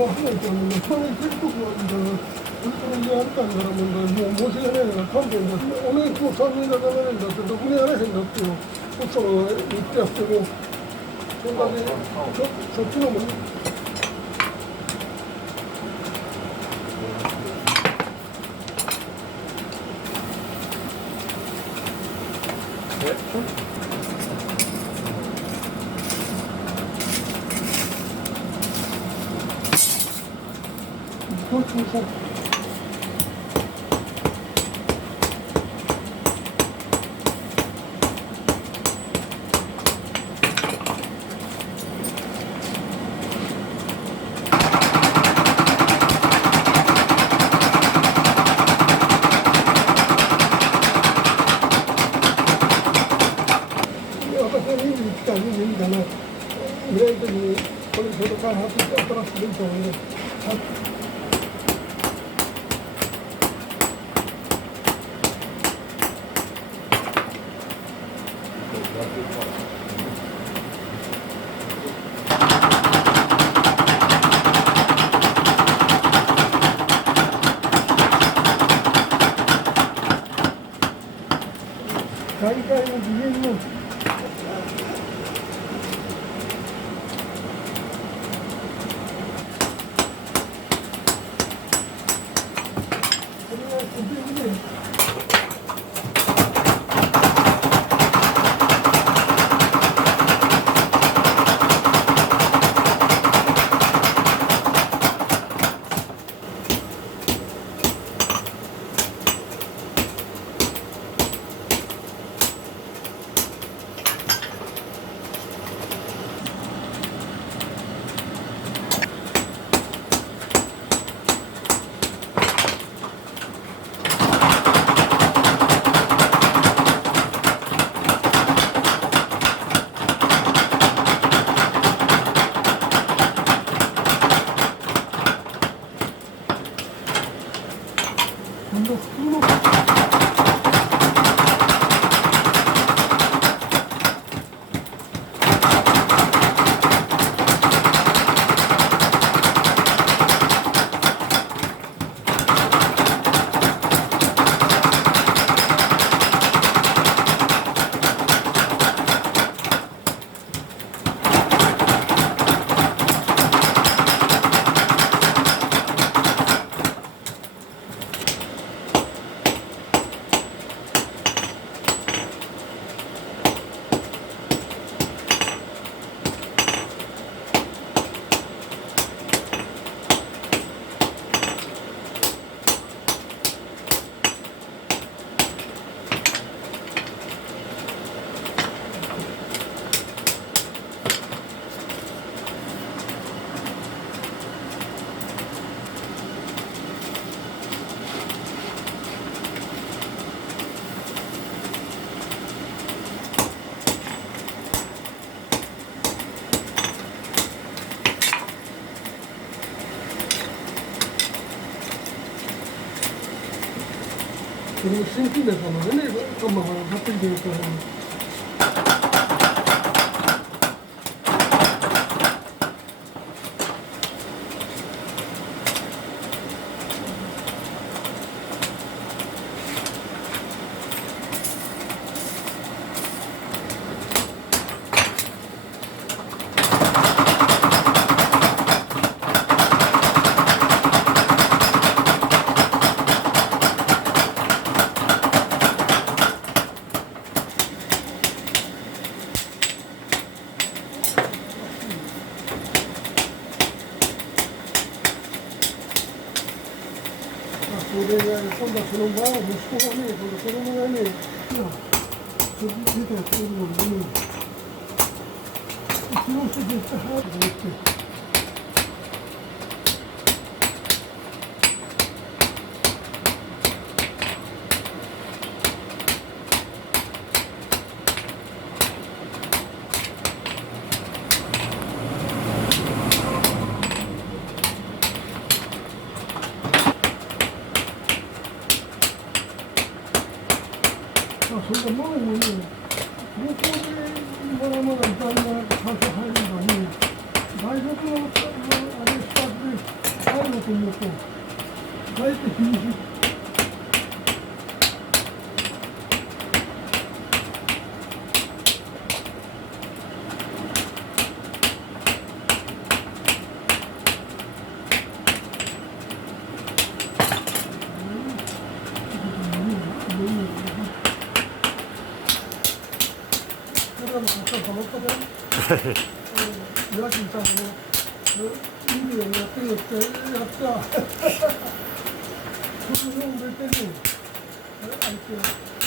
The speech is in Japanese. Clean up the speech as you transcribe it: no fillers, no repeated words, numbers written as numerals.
は早いと思うので、それに結局は、それでやったんだから問題、もう申し訳ないから勘弁だって、お姉こう3年だか7年だって、どこにやらへんだってよ、奥様が言ってやっても、そんだけ、そっちのも。大会の事前のそれを新品だったのでね、看板が買ってきてるから。それが今度はその前を息子がね、今度子供がね、ちょっと出てやってるのに、うちの人絶対早くと思って。それが前もね、高校でまだまだイタリアに最初入るのに、大学のあれスタートで入ろうと思うと、かえって厳しい。家賃さんもいいようにやってよってやった。それを売れてる相手